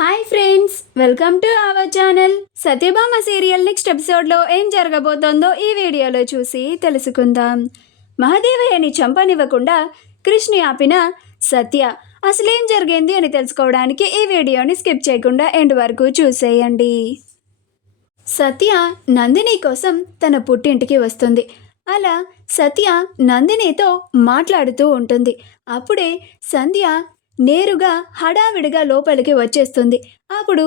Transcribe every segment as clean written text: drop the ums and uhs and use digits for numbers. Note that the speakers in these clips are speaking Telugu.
Hi friends, welcome to our channel. Satyabhama serial next ఎపిసోడ్లో ఏం జరగబోతోందో ఈ వీడియోలో చూసి తెలుసుకుందాం. మహాదేవయ్యని చంపనివ్వకుండా కృష్ణి ఆపిన సత్య అసలేం జరిగింది అని తెలుసుకోవడానికి ఈ వీడియోని స్కిప్ చేయకుండా ఎండ్ వరకు చూసేయండి. సత్య నందిని కోసం తన పుట్టింటికి వస్తుంది. అలా సత్య నందినితో మాట్లాడుతూ ఉంటుంది. అప్పుడే సంధ్య నేరుగా హడావిడిగా లోపలికి వచ్చేస్తుంది. అప్పుడు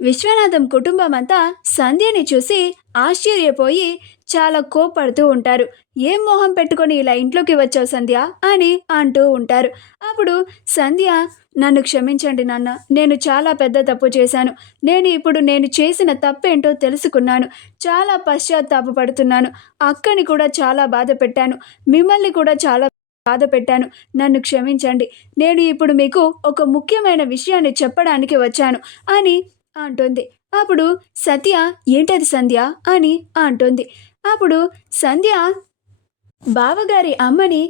విశ్వనాథం కుటుంబం అంతా సంధ్యని చూసి ఆశ్చర్యపోయి చాలా కోపడుతూ ఉంటారు. ఏం మొహం పెట్టుకొని ఇలా ఇంట్లోకి వచ్చావు సంధ్య అని అంటూ ఉంటారు. అప్పుడు సంధ్య, నన్ను క్షమించండి నాన్న, నేను చాలా పెద్ద తప్పు చేశాను. నేను చేసిన తప్పేంటో తెలుసుకున్నాను. చాలా పశ్చాత్తాపపడుతున్నాను. అక్కని కూడా చాలా బాధ పెట్టాను, మిమ్మల్ని కూడా చాలా బాధ పెట్టాను. నన్ను క్షమించండి. నేను ఇప్పుడు మీకు ఒక ముఖ్యమైన విషయాన్ని చెప్పడానికి వచ్చాను అని అంటుంది. అప్పుడు సత్య, ఏంటది సంధ్య అని అంటుంది. అప్పుడు సంధ్య, బావగారి అమ్మని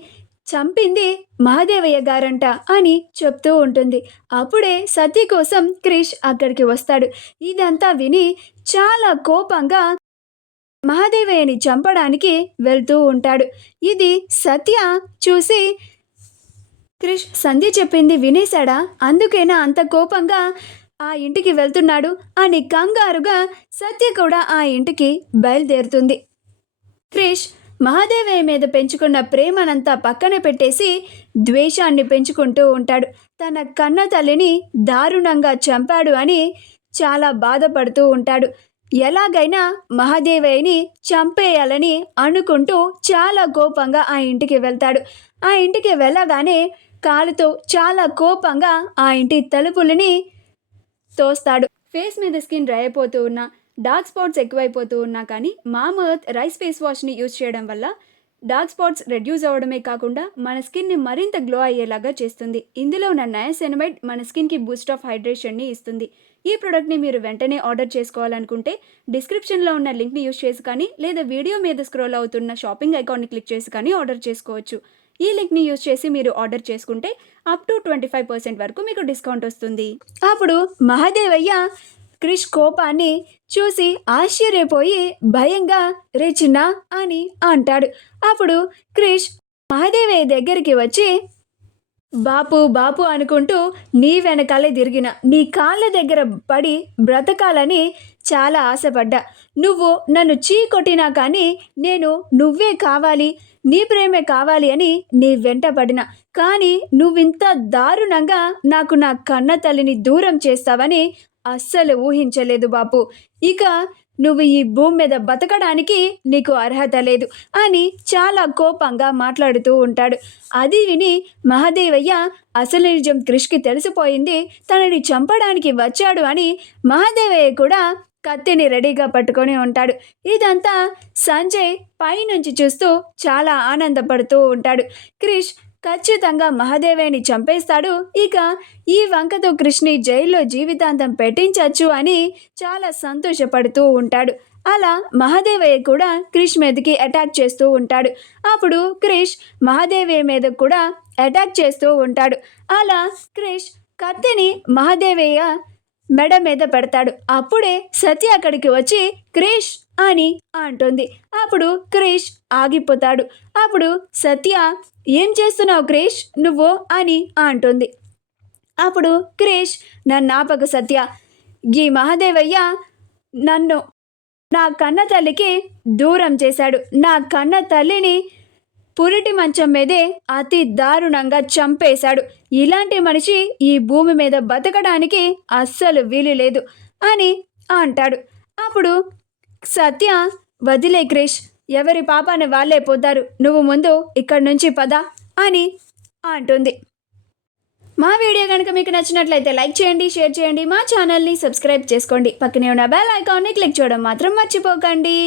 చంపింది మహాదేవయ్య గారంట అని చెప్తూ ఉంటుంది. అప్పుడే సత్య కోసం క్రిష్ అక్కడికి వస్తాడు. ఇదంతా విని చాలా కోపంగా మహాదేవయ్యని చంపడానికి వెళ్తూ ఉంటాడు. ఇది సత్య చూసి, క్రిష్ సంధ్య చెప్పింది వినేశాడా, అందుకేనా అంత కోపంగా ఆ ఇంటికి వెళ్తున్నాడు అని కంగారుగా సత్య కూడా ఆ ఇంటికి బయలుదేరుతుంది. క్రిష్ మహాదేవయ్య మీద పెంచుకున్న ప్రేమనంతా పక్కన పెట్టేసి ద్వేషాన్ని పెంచుకుంటూ ఉంటాడు. తన కన్న తల్లిని దారుణంగా చంపాడు అని చాలా బాధపడుతూ ఉంటాడు. ఎలాగైనా మహాదేవయ్యని చంపేయాలని అనుకుంటూ చాలా కోపంగా ఆ ఇంటికి వెళ్తాడు. ఆ ఇంటికి వెళ్ళగానే కాలుతో చాలా కోపంగా ఆ ఇంటి తలుపులని తోస్తాడు. ఫేస్ మీద స్కిన్ డ్రై అయిపోతూ ఉన్నా, డార్క్ స్పాట్స్ ఎక్కువైపోతూ ఉన్నా కానీ మామర్త్ రైస్ ఫేస్ వాష్ని యూజ్ చేయడం వల్ల డార్క్ స్పాట్స్ రెడ్యూస్ అవ్వడమే కాకుండా మన స్కిన్ని మరింత గ్లో అయ్యేలాగా చేస్తుంది. ఇందులో ఉన్న నయాసినమైడ్ మన స్కిన్కి బూస్ట్ ఆఫ్ హైడ్రేషన్ని ఇస్తుంది. ఈ ప్రోడక్ట్ని మీరు వెంటనే ఆర్డర్ చేసుకోవాలనుకుంటే డిస్క్రిప్షన్లో ఉన్న లింక్ని యూజ్ చేసి కానీ, లేదా వీడియో మీద స్క్రోల్ అవుతున్న షాపింగ్ ఐకాన్ని క్లిక్ చేసి కానీ ఆర్డర్ చేసుకోవచ్చు. ఈ లింక్ని యూజ్ చేసి మీరు ఆర్డర్ చేసుకుంటే అప్ టు 25% వరకు మీకు డిస్కౌంట్ వస్తుంది. అప్పుడు మహాదేవయ్య క్రిష్ కోపాన్ని చూసి ఆశ్చర్యపోయి భయంగా, రే చిన్న అని అంటాడు. అప్పుడు క్రిష్ మహాదేవయ్య దగ్గరికి వచ్చి, బాపు బాపు అనుకుంటూ నీ వెనకాలే తిరిగిన, నీ కాళ్ళ దగ్గర పడి బ్రతకాలని చాలా ఆశపడ్డా. నువ్వు నన్ను చీకొట్టినా కానీ నేను నువ్వే కావాలి, నీ ప్రేమే కావాలి అని నీ వెంట పడిన. కానీ నువ్వింత దారుణంగా నాకు నా కన్న తల్లిని దూరం చేస్తావని అస్సలు ఊహించలేదు బాపు. ఇక నువ్వు ఈ భూమి మీద బతకడానికి నీకు అర్హత లేదు అని చాలా కోపంగా మాట్లాడుతూ ఉంటాడు. అది విని మహాదేవయ్య అసలు నిజం క్రిష్కి తెలిసిపోయింది, తనని చంపడానికి వచ్చాడు అని మహాదేవయ్య కూడా కత్తిని రెడీగా పట్టుకొని ఉంటాడు. ఇదంతా సంజయ్ పైనుంచి చూస్తూ చాలా ఆనందపడుతూ ఉంటాడు. క్రిష్ ఖచ్చితంగా మహాదేవయ్యని చంపేస్తాడు, ఇక ఈ వంకతో కృష్ణి జైల్లో జీవితాంతం పెట్టించచ్చు అని చాలా సంతోషపడుతూ ఉంటాడు. అలా మహాదేవయ్య కూడా క్రిష్ మీదకి అటాక్ చేస్తూ ఉంటాడు. అప్పుడు క్రిష్ మహాదేవయ్య మీద కూడా అటాక్ చేస్తూ ఉంటాడు. అలా క్రిష్ కత్తిని మహాదేవయ్య మెడ మీద పెడతాడు. అప్పుడే సత్య అక్కడికి వచ్చి క్రిష్ అని అంటుంది. అప్పుడు క్రిష్ ఆగిపోతాడు. అప్పుడు సత్య, ఏం చేస్తున్నావు క్రిష్ నువ్వు అని అంటుంది. అప్పుడు క్రిష్, నన్ను ఆపక సత్య, ఈ మహాదేవయ్య నన్ను నా కన్న తల్లికి దూరం చేశాడు. నా కన్న తల్లిని పురిటి మంచం మీదే అతి దారుణంగా చంపేశాడు. ఇలాంటి మనిషి ఈ భూమి మీద బతకడానికి అస్సలు వీలు లేదు అని అంటాడు. అప్పుడు సత్య, వదిలే క్రిష్, ఎవరి పాపాన్ని వాళ్ళే పోతారు, నువ్వు ముందు ఇక్కడి నుంచి పద అని అంటుంది. మా వీడియో కనుక మీకు నచ్చినట్లయితే లైక్ చేయండి, షేర్ చేయండి, మా ఛానల్ని సబ్స్క్రైబ్ చేసుకోండి. పక్కనే ఉన్న బెల్ ఐకాన్ని క్లిక్ చేయడం మాత్రం మర్చిపోకండి.